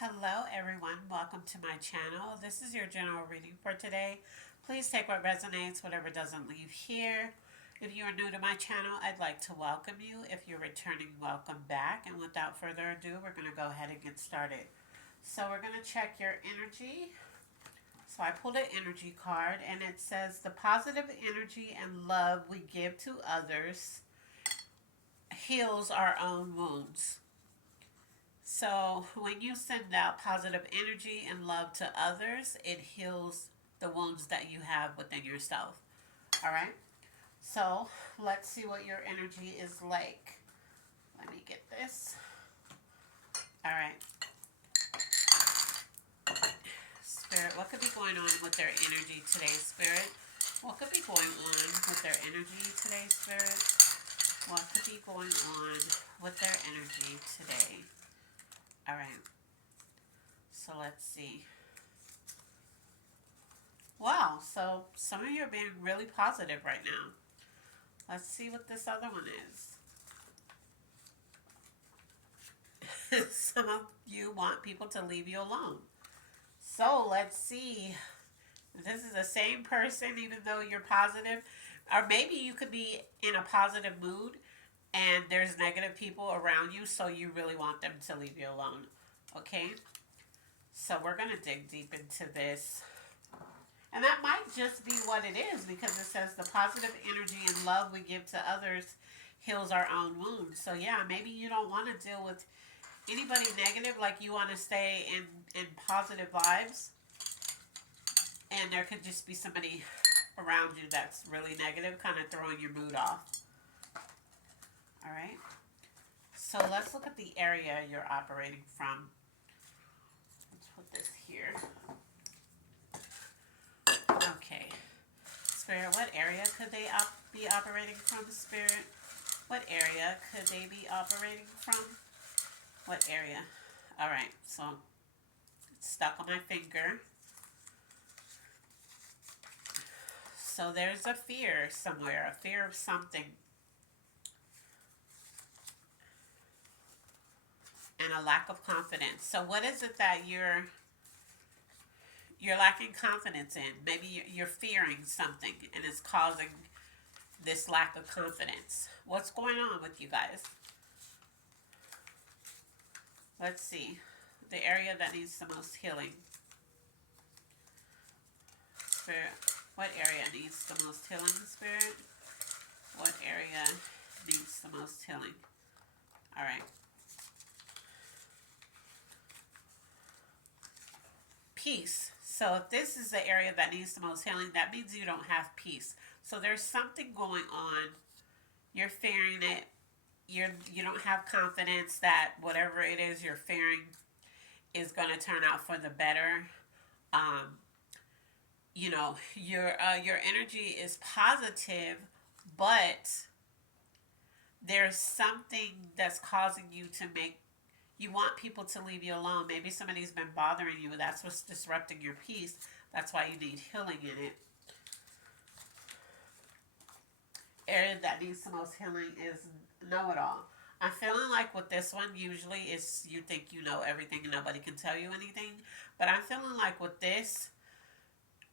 Hello, everyone. Welcome to my channel. This is your general reading for today. Please take what resonates, whatever doesn't leave here. If you are new to my channel, I'd like to welcome you. If you're returning, welcome back. And without further ado, we're going to go ahead and get started. So, we're going to check your energy. So, I pulled an energy card, and it says the positive energy and love we give to others heals our own wounds. So, when you send out positive energy and love to others, it heals the wounds that you have within yourself. All right? So, let's see what your energy is like. Let me get this. All right. Spirit, what could be going on with their energy today, Spirit? What could be going on with their energy today, Spirit? What could be going on with their energy today? All right. So, let's see. Wow, so some of you are being really positive right now. Let's see what this other one is. Some of you want people to leave you alone. So let's see. This is the same person, even though you're positive. Or maybe you could be in a positive mood and there's negative people around you, so you really want them to leave you alone. Okay? So we're going to dig deep into this. And that might just be what it is, because it says the positive energy and love we give to others heals our own wounds. So yeah, maybe you don't want to deal with anybody negative, like you want to stay in positive vibes. And there could just be somebody around you that's really negative, kind of throwing your mood off. All right. So let's look at the area you're operating from. Let's put this here. Okay. Spirit, what area could they be operating from, Spirit? What area could they be operating from? What area? All right, so it's stuck on my finger. So there's a fear somewhere, a fear of something. And a lack of confidence. So what is it that you're lacking confidence in? Maybe you're fearing something and it's causing this lack of confidence. What's going on with you guys? Let's see. The area that needs the most healing. Spirit, what area needs the most healing, Spirit? What area needs the most healing? All right. Peace. So if this is the area that needs the most healing, that means you don't have peace. So there's something going on. You're fearing it. You don't have confidence that whatever it is you're fearing is going to turn out for the better. Your energy is positive, but there's something that's causing you to make you want people to leave you alone. Maybe somebody's been bothering you. That's what's disrupting your peace. That's why you need healing in it. Area that needs the most healing is know-it-all. I'm feeling like with this one, usually is you think you know everything and nobody can tell you anything. But I'm feeling like with this,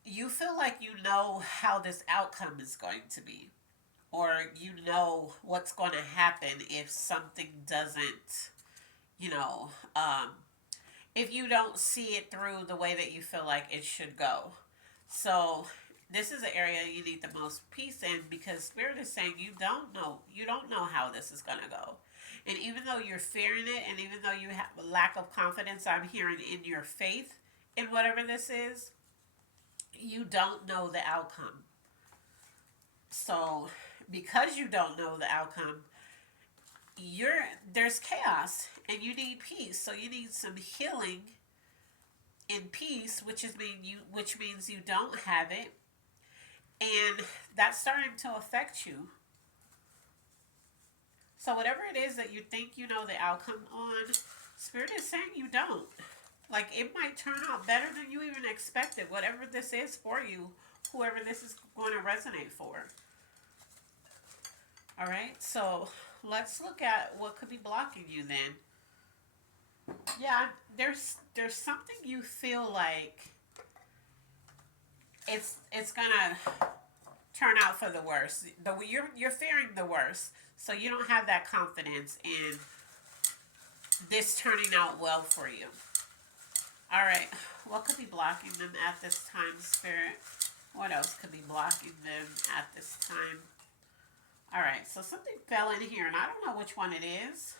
you feel like you know how this outcome is going to be. Or you know what's going to happen if something doesn't, you know, if you don't see it through the way that you feel like it should go. So this is the area you need the most peace in, because Spirit is saying you don't know how this is going to go. And even though you're fearing it, and even though you have a lack of confidence, I'm hearing in your faith in whatever this is, you don't know the outcome. So because you don't know the outcome, there's chaos and you need peace. So you need some healing in peace, which means you don't have it, and that's starting to affect you. So whatever it is that you think you know the outcome on, Spirit is saying you don't. Like, it might turn out better than you even expected. Whatever this is for you, whoever this is going to resonate for. All right, so let's look at what could be blocking you then. Yeah, there's something you feel like it's gonna turn out for the worst. You're fearing the worst, so you don't have that confidence in this turning out well for you. All right, what could be blocking them at this time, Spirit? What else could be blocking them at this time? All right, so something fell in here, and I don't know which one it is.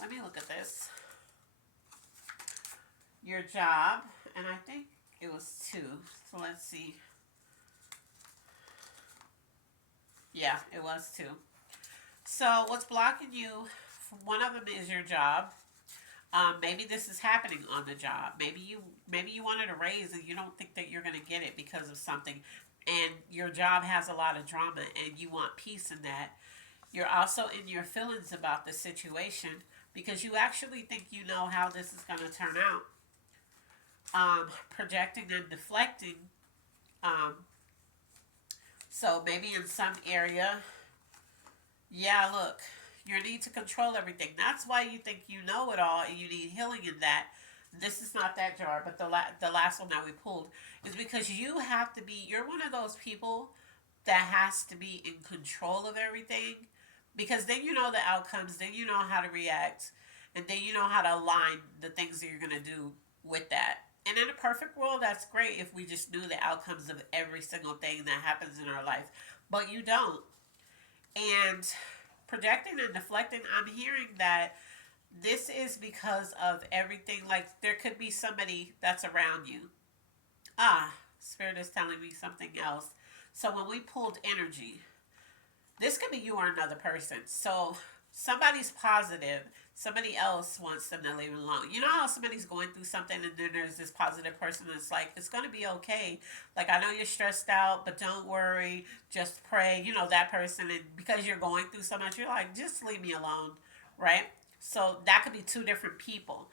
Let me look at this. Your job, and I think it was two. So let's see. Yeah, it was two. So what's blocking you? One of them is your job. Maybe this is happening on the job. Maybe you wanted a raise and you don't think that you're going to get it because of something, and your job has a lot of drama and you want peace in that. You're also in your feelings about the situation because you actually think you know how this is going to turn out. Projecting and deflecting. Um, so maybe in some area, yeah, look, your need to control everything. That's why you think you know it all and you need healing in that. This is not that jar, but the last one that we pulled is because you have to be. You're one of those people that has to be in control of everything, because then you know the outcomes, then you know how to react, and then you know how to align the things that you're gonna do with that. And in a perfect world, that's great if we just knew the outcomes of every single thing that happens in our life, but you don't. And projecting and deflecting, I'm hearing that this is because of everything. Like there could be somebody that's around you. Ah, Spirit is telling me something else. So when we pulled energy, this could be you or another person. So somebody's positive, somebody else wants them to leave it alone. You know how somebody's going through something and then there's this positive person that's like, it's going to be okay. Like, I know you're stressed out, but don't worry. Just pray. You know, that person. And because you're going through so much, you're like, just leave me alone. Right? So that could be two different people.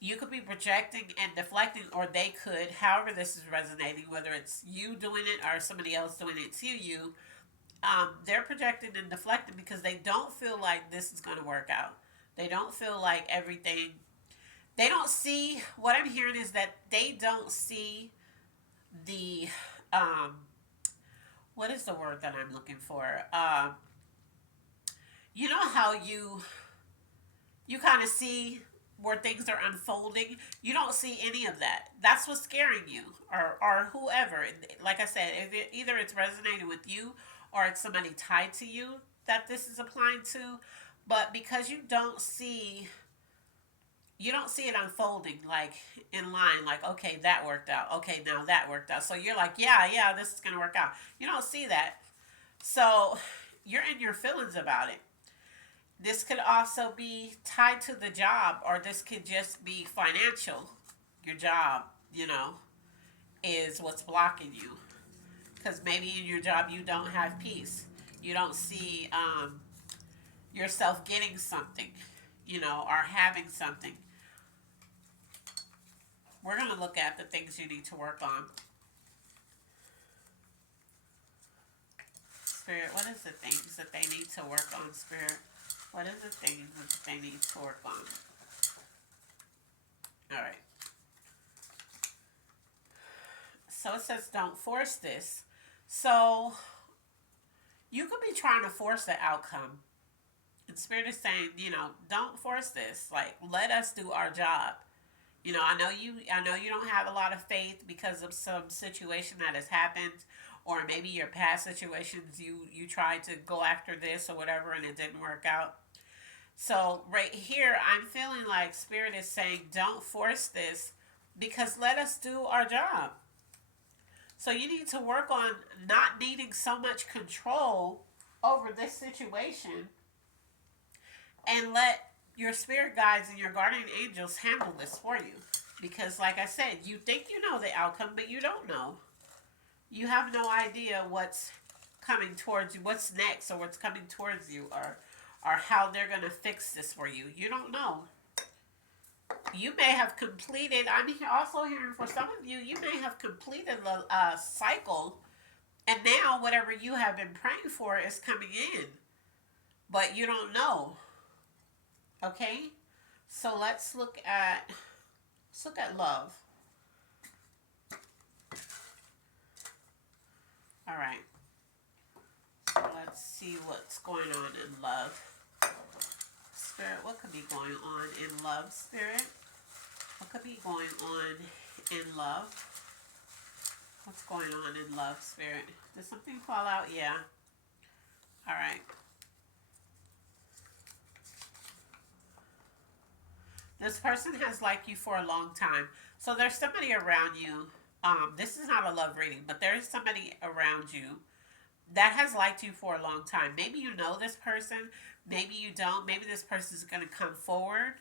You could be projecting and deflecting, or they could, however this is resonating, whether it's you doing it or somebody else doing it to you. They're projecting and deflecting because they don't feel like this is going to work out. They don't feel like everything. They don't see. What I'm hearing is that they don't see the. Um, what is the word that I'm looking for? You know how you kind of see where things are unfolding. You don't see any of that. That's what's scaring you, or whoever. Like I said, if either it's resonating with you or it's somebody tied to you that this is applying to. But because you don't see it unfolding like in line, like, okay, that worked out, okay, now that worked out, so you're like, yeah, this is gonna work out. You don't see that, so you're in your feelings about it. This could also be tied to the job, or this could just be financial. Your job, you know, is what's blocking you, because maybe in your job you don't have peace. You don't see yourself getting something, you know, or having something. We're going to look at the things you need to work on. Spirit, what is the things that they need to work on, Spirit? What is the things that they need to work on? All right. So it says don't force this. So you could be trying to force the outcome. And Spirit is saying, you know, don't force this. Like, let us do our job. You know, I know you don't have a lot of faith because of some situation that has happened, or maybe your past situations you tried to go after this or whatever and it didn't work out. So right here I'm feeling like Spirit is saying don't force this, because let us do our job. So you need to work on not needing so much control over this situation, and let your spirit guides and your guardian angels handle this for you. Because, like I said, you think you know the outcome, but you don't know. You have no idea what's coming towards you, what's next, or what's coming towards you, or how they're going to fix this for you. You don't know. You may have completed, I'm also hearing for some of you, you may have completed the cycle, and now whatever you have been praying for is coming in, but you don't know. Okay? So let's look at love. All right. So let's see what's going on in love. Spirit, what could be going on in love, Spirit? What could be going on in love? What's going on in love, Spirit? Did something fall out? Yeah. All right. This person has liked you for a long time. So there's somebody around you. This is not a love reading, but there's somebody around you that has liked you for a long time. Maybe you know this person, maybe you don't. Maybe this person is going to come forward.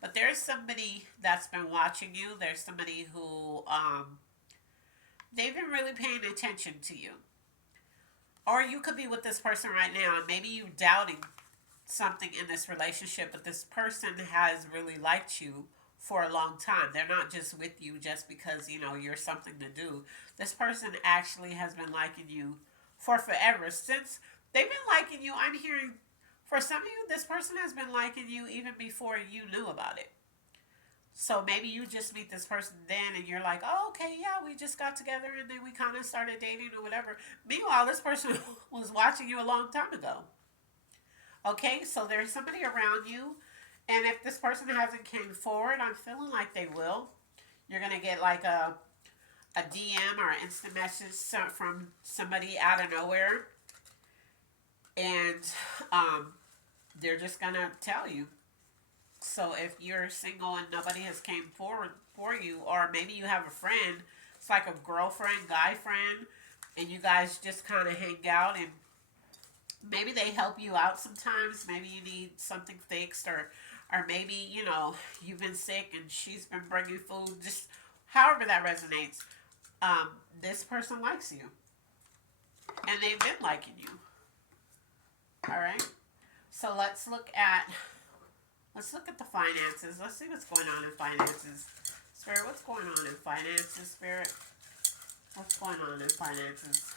But there's somebody that's been watching you. There's somebody who they've been really paying attention to you. Or you could be with this person right now and maybe you doubting something in this relationship, but this person has really liked you for a long time. They're not just with you just because, you're something to do. This person actually has been liking you for forever. Since they've been liking you, I'm hearing for some of you, this person has been liking you even before you knew about it. So maybe you just meet this person then and you're like, oh, okay, yeah, we just got together and then we kind of started dating or whatever. Meanwhile, this person was watching you a long time ago. Okay, so there's somebody around you, and if this person hasn't came forward, I'm feeling like they will. You're gonna get like a DM or an instant message from somebody out of nowhere, and um, they're just gonna tell you. So if you're single and nobody has came forward for you, or maybe you have a friend, it's like a girlfriend, guy friend, and you guys just kind of hang out and maybe they help you out sometimes. Maybe you need something fixed, or maybe you've been sick and she's been bringing food. Just however that resonates. This person likes you, and they've been liking you. All right. So let's look at the finances. Let's see what's going on in finances. Spirit, what's going on in finances? Spirit, what's going on in finances?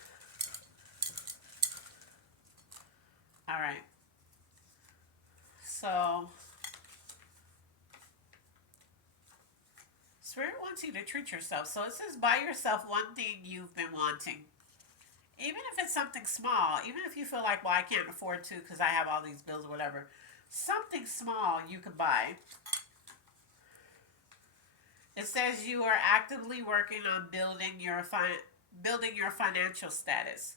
All right. So, Spirit wants you to treat yourself. So it says, buy yourself one thing you've been wanting. Even if it's something small, even if you feel like, well, I can't afford to because I have all these bills or whatever, something small you could buy. It says you are actively working on building your financial status.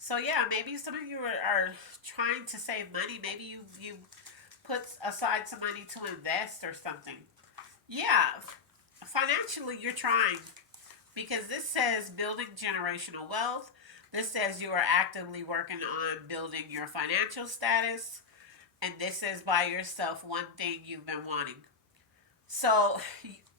So yeah, maybe some of you are trying to save money. Maybe you put aside some money to invest or something. Yeah, financially you're trying because this says building generational wealth. This says you are actively working on building your financial status. And this says buy yourself one thing you've been wanting. So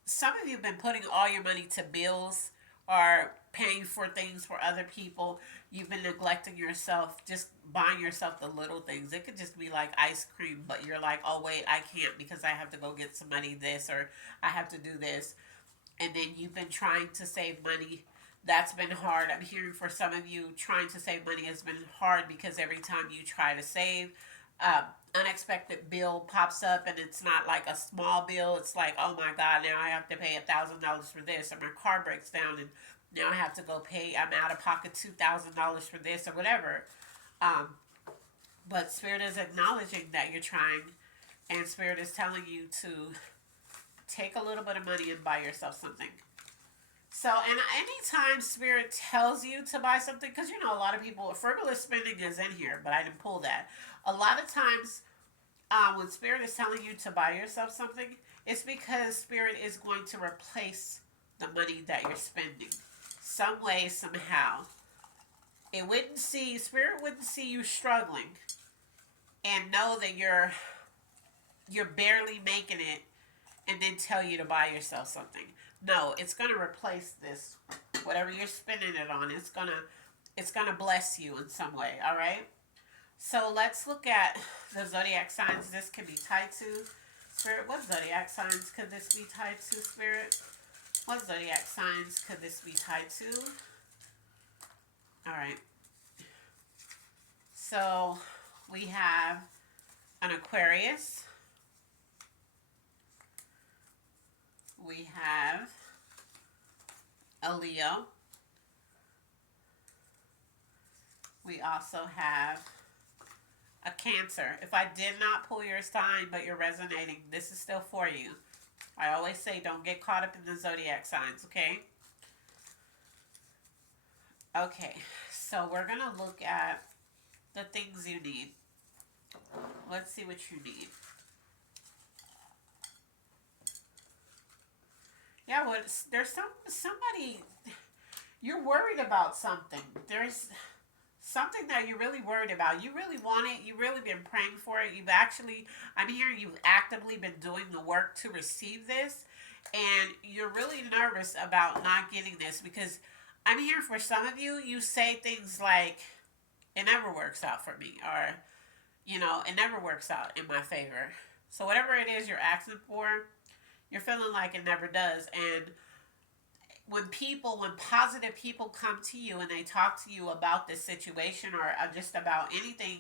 some of you have been putting all your money to bills or paying for things for other people. You've been neglecting yourself, just buying yourself the little things. It could just be like ice cream, but you're like, oh, wait, I can't because I have to go get some money this or I have to do this. And then you've been trying to save money. That's been hard. I'm hearing for some of you, trying to save money has been hard because every time you try to save, um, unexpected bill pops up and it's not like a small bill. It's like, oh my God, now I have to pay $1,000 for this, or my car breaks down and now I have to go pay. I'm out of pocket $2,000 for this or whatever. Um, but Spirit is acknowledging that you're trying, and Spirit is telling you to take a little bit of money and buy yourself something. So, and anytime Spirit tells you to buy something, because a lot of people, frivolous spending is in here, but I didn't pull that. A lot of times, when Spirit is telling you to buy yourself something, it's because Spirit is going to replace the money that you're spending, some way, somehow. Spirit wouldn't see you struggling and know that you're barely making it, and then tell you to buy yourself something. No, it's going to replace this. Whatever you're spending it on, it's gonna bless you in some way. All right. So let's look at the zodiac signs this could be tied to. Spirit, what zodiac signs could this be tied to? Spirit, what zodiac signs could this be tied to? All right. So we have an Aquarius, We have a Leo. We also have a Cancer. If I did not pull your sign, but you're resonating, this is still for you. I always say don't get caught up in the zodiac signs, okay? Okay, so we're going to look at the things you need. Let's see what you need. Yeah, well, there's somebody, you're worried about something. There's something that you're really worried about. You really want it. You've really been praying for it. I'm hearing you've actively been doing the work to receive this. And you're really nervous about not getting this because I'm here for some of you. You say things like, it never works out for me, or, it never works out in my favor. So whatever it is you're asking for, you're feeling like it never does. And when positive people come to you and they talk to you about this situation or just about anything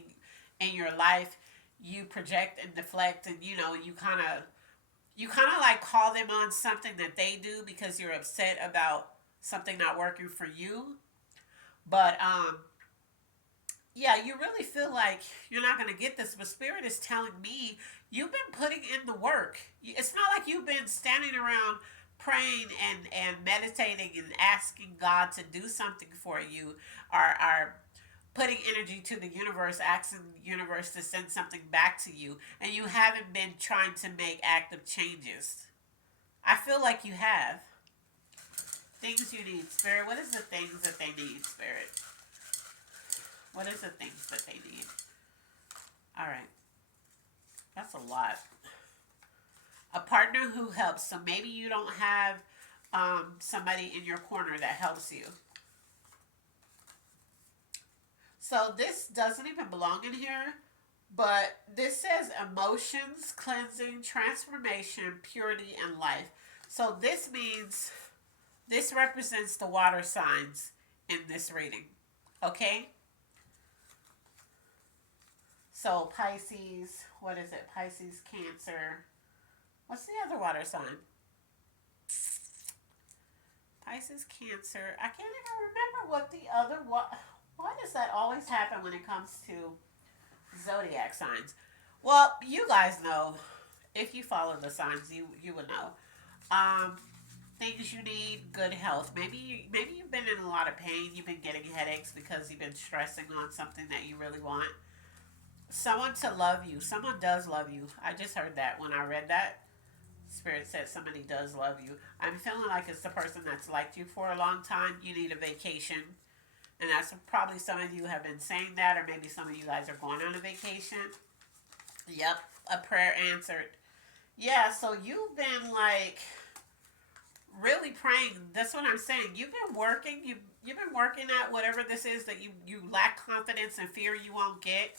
in your life, you project and deflect, and you kind of like call them on something that they do because you're upset about something not working for you. But yeah, you really feel like you're not going to get this, but Spirit is telling me you've been putting in the work. It's not like you've been standing around praying and meditating and asking God to do something for you, or putting energy to the universe, asking the universe to send something back to you, and you haven't been trying to make active changes. I feel like you have. Things you need, Spirit. What is the things that they need, Spirit? What is the things that they need? All right. That's a lot. A partner who helps. So maybe you don't have somebody in your corner that helps you. So this doesn't even belong in here, but this says emotions, cleansing, transformation, purity, and life. So this means, this represents the water signs in this reading. Okay? So Pisces, what is it? Pisces, Cancer. What's the other water sign? Pisces, Cancer. I can't even remember what the other... Why does that always happen when it comes to zodiac signs? Well, you guys know. If you follow the signs, you would know. Things you need, good health. Maybe you've been in a lot of pain. You've been getting headaches because you've been stressing on something that you really want. Someone to love you. Someone does love you. I just heard that when I read that. Spirit said somebody does love you. I'm feeling like it's the person that's liked you for a long time. You need a vacation. And that's probably some of you have been saying that, or maybe some of you guys are going on a vacation. Yep, a prayer answered. Yeah, so you've been like really praying. That's what I'm saying. You've been working. You've been working at whatever this is that you lack confidence and fear you won't get.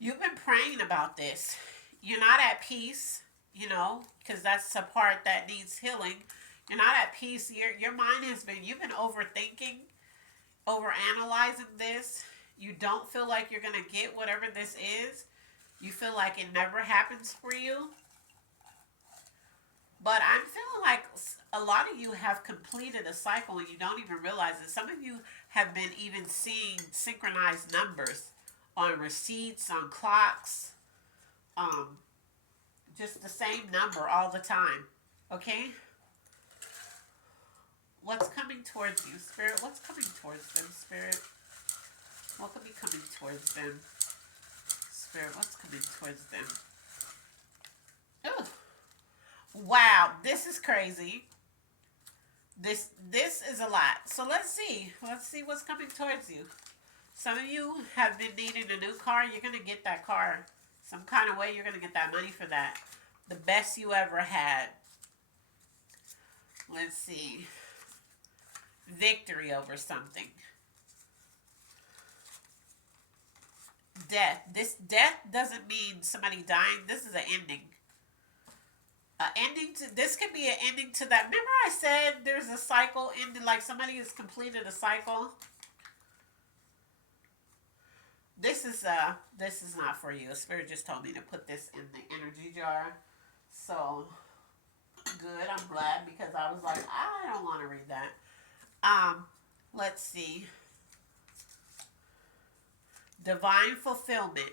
You've been praying about this. You're not at peace, because that's the part that needs healing. You're not at peace. Your mind you've been overthinking, overanalyzing this. You don't feel like you're going to get whatever this is. You feel like it never happens for you. But I'm feeling like a lot of you have completed a cycle and you don't even realize it. Some of you have been even seeing synchronized numbers on receipts, on clocks. Just the same number all the time. Okay? What's coming towards you, Spirit? What's coming towards them, Spirit? What could be coming towards them? Spirit, what's coming towards them? Ooh. Wow, this is crazy. This is a lot. So let's see. Let's see what's coming towards you. Some of you have been needing a new car. You're going to get that car. Some kind of way you're going to get that money for that. The best you ever had. Let's see. Victory over something. Death. This death doesn't mean somebody dying. This is an ending. This could be an ending to that. Remember I said there's a cycle ending, like somebody has completed a cycle. This is not for you. Spirit just told me to put this in the energy jar. So Good. I'm glad because I was like, I don't want to read that. Um, let's see. Divine fulfillment.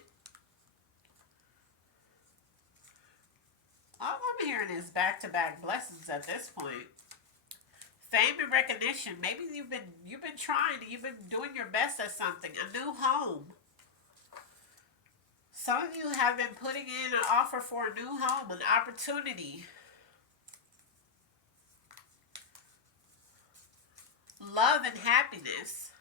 All I'm hearing is back to back blessings at this point. Fame and recognition. Maybe you've been trying, you've been doing your best at something. A new home. Some of you have been putting in an offer for a new home, an opportunity. Love and happiness.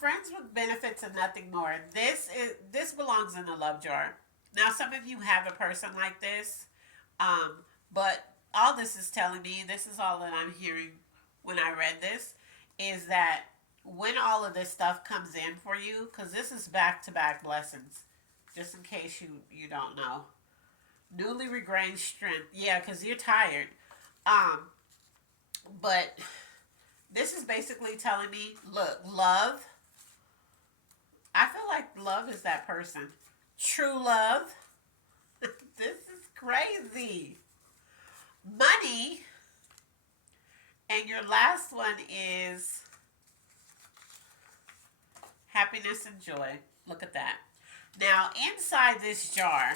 Friends with benefits and nothing more. This belongs in the love jar. Now, some of you have a person like this, um, but all this is telling me, this is all that I'm hearing when I read this, is that when all of this stuff comes in for you, because this is back to back blessings, just in case you don't know. Newly regained strength. Yeah, because you're tired. Um, but this is basically telling me, look, love. I feel like love is that person. True love. This is crazy. Money. And your last one is happiness and joy. Look at that. Now, inside this jar,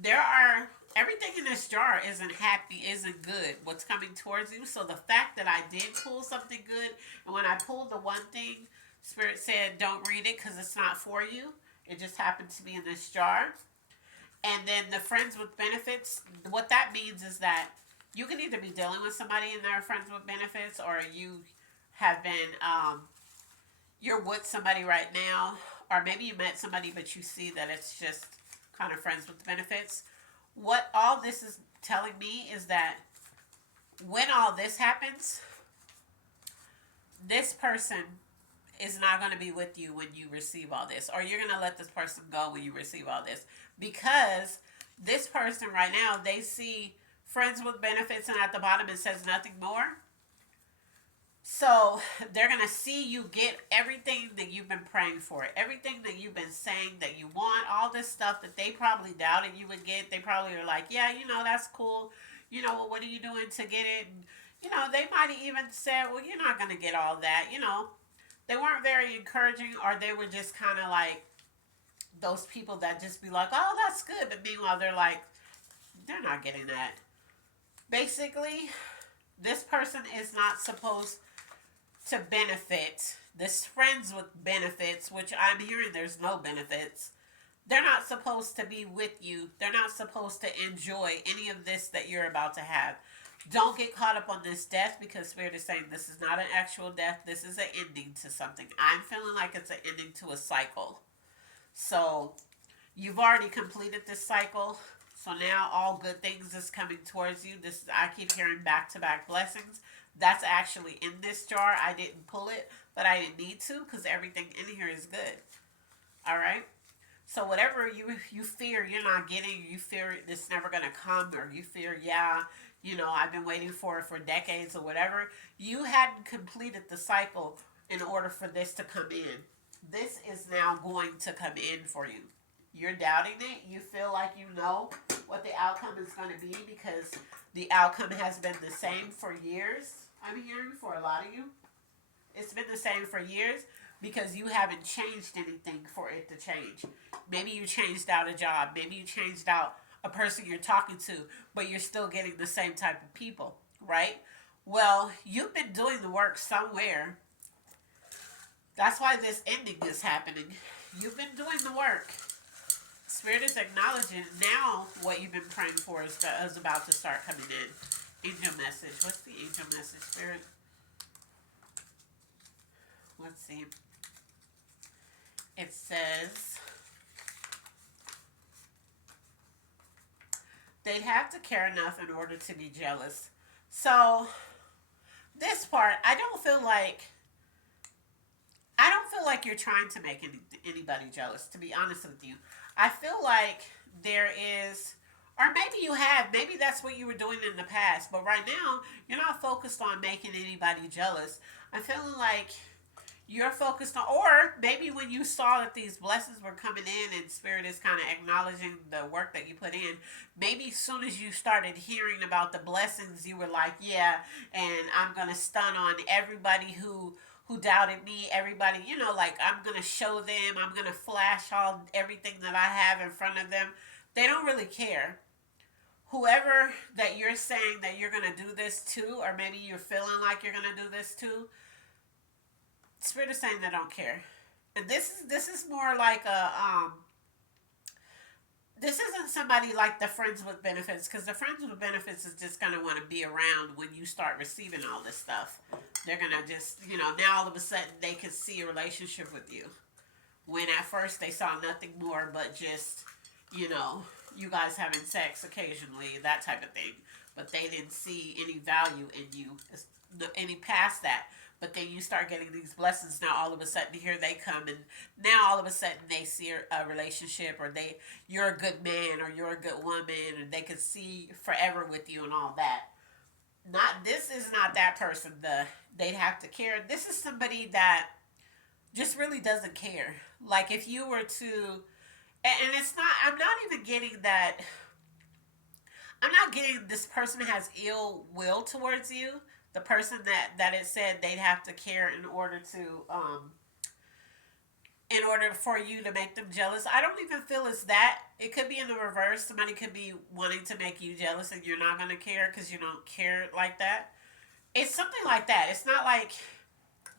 there are everything in this jar isn't happy, isn't good. What's coming towards you. So the fact that I did pull something good, and when I pulled the one thing, Spirit said, don't read it because it's not for you. It just happened to be in this jar. And then the friends with benefits, what that means is that you can either be dealing with somebody and they're friends with benefits, or you have been, you're with somebody right now, or maybe you met somebody but you see that it's just kind of friends with benefits. What all this is telling me is that when all this happens, this person is not going to be with you when you receive all this, or you're going to let this person go when you receive all this, because this person right now, they see friends with benefits and at the bottom it says nothing more. So they're going to see you get everything that you've been praying for, everything that you've been saying that you want, all this stuff that they probably doubted you would get. They probably are like, yeah, that's cool. Well, what are you doing to get it? And, they might have even said, well, you're not going to get all that. They weren't very encouraging, or they were just kind of like those people that just be like, oh, that's good. But meanwhile, they're like, they're not getting that. Basically, this person is not supposed to benefit. This friends with benefits, which I'm hearing there's no benefits. They're not supposed to be with you. They're not supposed to enjoy any of this that you're about to have. Don't get caught up on this death, because Spirit is saying this is not an actual death. This is an ending to something. I'm feeling like it's an ending to a cycle. So you've already completed this cycle. So now all good things is coming towards you. I keep hearing back to back blessings. That's actually in this jar. I didn't pull it, but I didn't need to, because everything in here is good. All right. So whatever you fear you're not getting, you fear it's never gonna come, or you fear, I've been waiting for it for decades or whatever. You hadn't completed the cycle in order for this to come in. This is now going to come in for you. You're doubting it. You feel like you know what the outcome is going to be, because the outcome has been the same for years. I'm hearing for a lot of you. It's been the same for years, because you haven't changed anything for it to change. Maybe you changed out a job. Maybe you changed out a person you're talking to, but you're still getting the same type of people, right? Well, you've been doing the work somewhere. That's why this ending is happening. You've been doing the work. Spirit is acknowledging now what you've been praying for is about to start coming in. Angel message. What's the angel message, Spirit? Let's see. It says they'd have to care enough in order to be jealous. So this part, I don't feel like you're trying to make anybody jealous, to be honest with you. I feel like there is, or maybe you have, maybe that's what you were doing in the past, but right now you're not focused on making anybody jealous. I'm feeling like you're focused on, or maybe when you saw that these blessings were coming in and spirit is kind of acknowledging the work that you put in, maybe as soon as you started hearing about the blessings, you were like, yeah, and I'm gonna stun on everybody who doubted me, everybody, like I'm gonna show them, I'm gonna flash all everything that I have in front of them. They don't really care. Whoever that you're saying that you're gonna do this to, or maybe you're feeling like you're gonna do this to, Spirit is saying they don't care. And this is more like a this isn't somebody like the friends with benefits, because the friends with benefits is just gonna want to be around when you start receiving all this stuff. They're gonna just, now all of a sudden they can see a relationship with you, when at first they saw nothing more but just, you know you guys having sex occasionally, that type of thing. But they didn't see any value in you, any past that. But then you start getting these blessings. Now all of a sudden here they come, and now all of a sudden they see a relationship, or you're a good man, or you're a good woman, and they can see forever with you and all that. Not This is not that person. They'd have to care. This is somebody that just really doesn't care. Like if you were to, and it's not. I'm not even getting that. I'm not getting this person has ill will towards you. The person that it said they'd have to care in order for you to make them jealous. I don't even feel it's that. It could be in the reverse. Somebody could be wanting to make you jealous, and you're not gonna care because you don't care like that. It's something like that. It's not like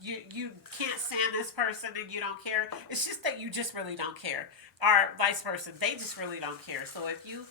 you can't stand this person and you don't care. It's just that you just really don't care, or vice versa. They just really don't care. So if you